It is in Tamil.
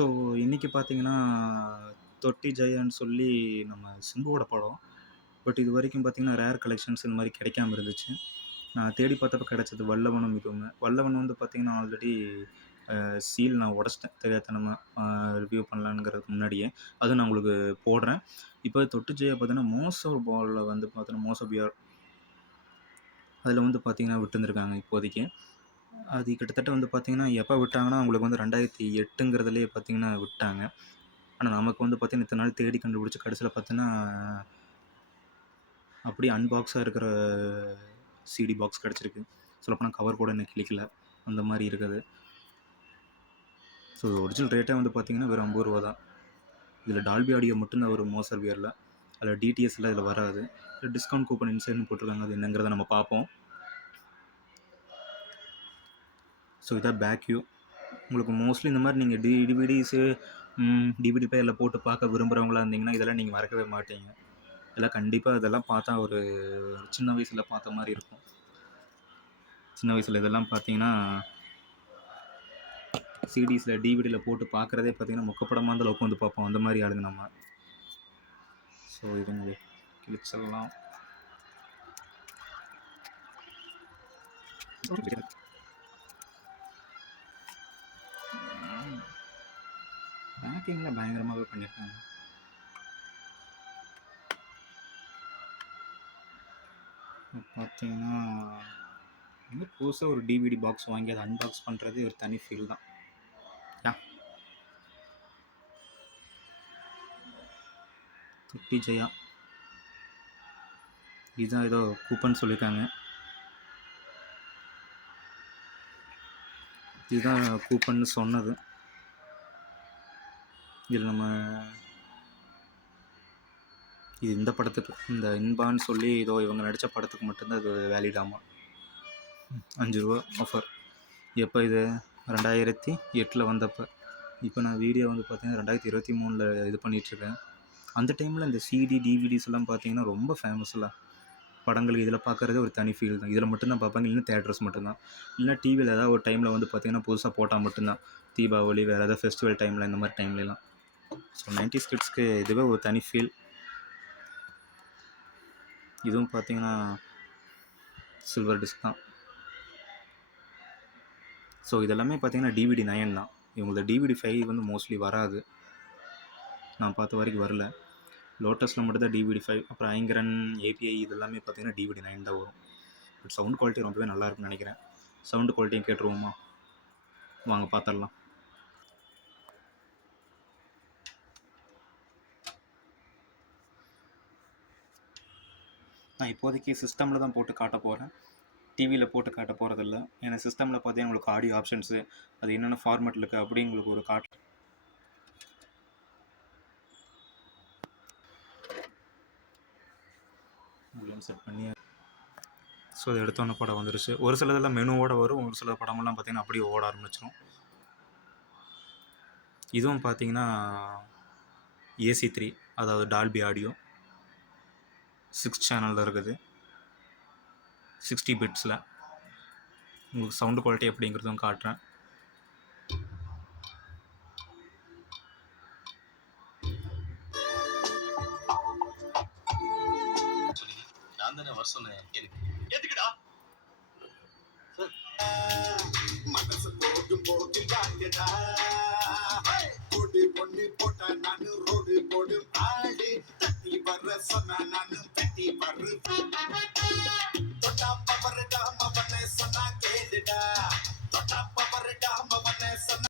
ஸோ இன்னைக்கு பார்த்தீங்கன்னா, தொட்டி ஜெயான்னு சொல்லி நம்ம சிம்புவோட படம். பட் இதுவரைக்கும் பார்த்தீங்கன்னா, ரேர் கலெக்ஷன்ஸ் இந்த மாரி கிடைக்காம இருந்துச்சு. நான் தேடி பார்த்தப்ப கிடைச்சது வல்லவனும் இதுவுமே. வல்லவன் வந்து பார்த்தீங்கன்னா, ஆல்ரெடி சீல் நான் உடைச்சிட்டேன் தெரியாத்தனமா. ரிவ்யூ பண்ணலாங்கிறதுக்கு முன்னாடியே. அதுவும் நான் உங்களுக்கு போடுறேன். இப்போ தொட்டி ஜெயா பார்த்தீங்கன்னா, மோசோ பால்ல வந்து பார்த்தீங்கன்னா, மோசோ பியர் அதில வந்து பார்த்தீங்கன்னா விட்டுருந்துருக்காங்க இப்போதைக்கு. அது கிட்டத்தட்ட வந்து பார்த்தீங்கன்னா, எப்போ விட்டாங்கன்னா, உங்களுக்கு வந்து 2008ங்கிறதுலயே பார்த்தீங்கன்னா விட்டாங்க. ஆனா நமக்கு வந்து பார்த்தீங்கன்னா, இத்தன நாள் தேடி கண்டுபிடிச்சு கடைசில பார்த்தீங்கன்னா, அப்படியே அன்பாக்ஸா இருக்கிற சிடி பாக்ஸ் கிடச்சிருக்கு. சொல்லப்போனா கவர் கூட இன்னும் கிழிக்கல. அந்த மாரி இருக்குது. ஸோ ஒரிஜினல் ரேட்டே வந்து பார்த்தீங்கன்னா, வெறும் ரூ. 50 தான். இதில டால்பி ஆடியோ மட்டும் தான் வரும் மோசர் வியர்ல. அதில டிடிஎஸ்லாம் இதில வராது. டிஸ்கவுண்ட் கூப்பன் இன்சைட்னு போட்டிருக்காங்க. அது என்னங்கிறத நம்ம பார்ப்போம். ஸோ இதான் பேக் வியூ. உங்களுக்கு மோஸ்ட்லி இந்த மாதிரி நீங்கள் டிவிடிஸு டிவிடி பிளேயரில் போட்டு பார்க்க விரும்புகிறவங்களா இருந்தீங்கன்னா, இதெல்லாம் நீங்கள் மறக்கவே மாட்டீங்க. இதெல்லாம் கண்டிப்பாக இதெல்லாம் பார்த்தா ஒரு சின்ன வயசில் பார்த்த மாதிரி இருக்கும். சின்ன வயசில் இதெல்லாம் பார்த்தீங்கன்னா, சிடிஸில் டிவிடியில் போட்டு பார்க்குறதே பார்த்தீங்கன்னா, மொக்கப்படமாக இருந்தாலும் உட்காந்து பார்ப்போம். அந்த மாதிரி ஆளுங்க நம்ம. ஸோ இதுங்க கிழிச்சிடலாம். பேக்கிங்கில் பயங்கரமாகவே பண்ணியிருக்காங்க. பார்த்தீங்கன்னா, வந்து புதுசாக ஒரு டிவிடி பாக்ஸ் வாங்கி அதை அன்பாக்ஸ் பண்ணுறதே ஒரு தனி ஃபீல் தான். தொட்டி ஜெயா இதுதான் ஏதோ கூப்பன் சொல்லியிருக்காங்க. இதுதான் கூப்பன்னு சொன்னது. இதில் நம்ம இது இந்த படத்துக்கு இந்த இன்பான்னு சொல்லி ஏதோ இவங்க நடித்த படத்துக்கு மட்டும்தான் இது வேலிடாமா. ரூ. 5 ஆஃபர். எப்போ இது 2008 வந்தப்போ. இப்போ நான் வீடியோ வந்து பார்த்தீங்கன்னா 2023 இது பண்ணிகிட்ருக்கேன். அந்த டைமில் இந்த சிடி டிவிடிஸ் எல்லாம் பார்த்தீங்கன்னா ரொம்ப ஃபேமஸ்ல. படங்கள் இதில் பார்க்குறதே ஒரு தனி ஃபீல் தான். இதில் மட்டும்தான் பார்ப்பாங்க. இல்லைன்னா தேட்டர்ஸ் மட்டும்தான். இல்லைன்னா டிவியில் ஏதாவது ஒரு டைமில் வந்து பார்த்தீங்கன்னா புதுசாக போட்டால் மட்டும்தான். தீபாவளி வேறு ஏதாவது ஃபெஸ்டிவல் டைமில் இந்த மாதிரி டைம்லலாம். ஸோ 90s கிட்ஸ்க்கு இதுவே ஒரு தனி ஃபீல். இதுவும் பார்த்தீங்கன்னா சில்வர் டிஸ்க் தான். ஸோ இதெல்லாமே பார்த்தீங்கன்னா டிவிடி 9 தான். இவங்களோட டிவிடி 5 வந்து மோஸ்ட்லி வராது. நான் பார்த்த வரைக்கும் வரல. லோட்டஸில் மட்டும்தான் டிவிடி 5. அப்புறம் ஐங்கரன் ஏபிஐ இதெல்லாமே பார்த்தீங்கன்னா டிவிடி 9 தான் வரும். பட் சவுண்ட் குவாலிட்டி ரொம்பவே நல்லா இருக்குன்னு நினைக்கிறேன். சவுண்டு குவாலிட்டியும் கேட்டுருவோமா? வாங்க பார்த்துடலாம். நான் இப்போதைக்கு சிஸ்டமில் தான் போட்டு காட்ட போகிறேன். டிவியில் போட்டு காட்ட போகிறதில்ல. ஏன்னா சிஸ்டமில் பார்த்தீங்கன்னா உங்களுக்கு ஆடியோ ஆப்ஷன்ஸு அது என்னென்ன ஃபார்மேட்டில் இருக்குது அப்படி உங்களுக்கு ஒரு செட் பண்ணி ஸோ அது எடுத்தோன்னே படம் வந்துருச்சு. ஒரு சிலதெல்லாம் மெனுவோட வரும். ஒரு சில படமெல்லாம் பார்த்தீங்கன்னா அப்படியே ஓட ஆரம்பிச்சிடும். இதுவும் பார்த்தீங்கன்னா AC3 அதாவது டால்பி ஆடியோ 6 சேனலில் இருக்குது. 60 பிட்ஸில் உங்களுக்கு சவுண்டு குவாலிட்டி எப்படிங்கிறதும் காட்டுறேன். நான் தானே வர சொன்னேன். எதுக்குடா மனசு போகும் போது காட்டுடா கொடி ஒண்ணு போட்டா நானு ரோடு போடு ஆடி தட்டி வர சொன்ன நானு தட்டி வரு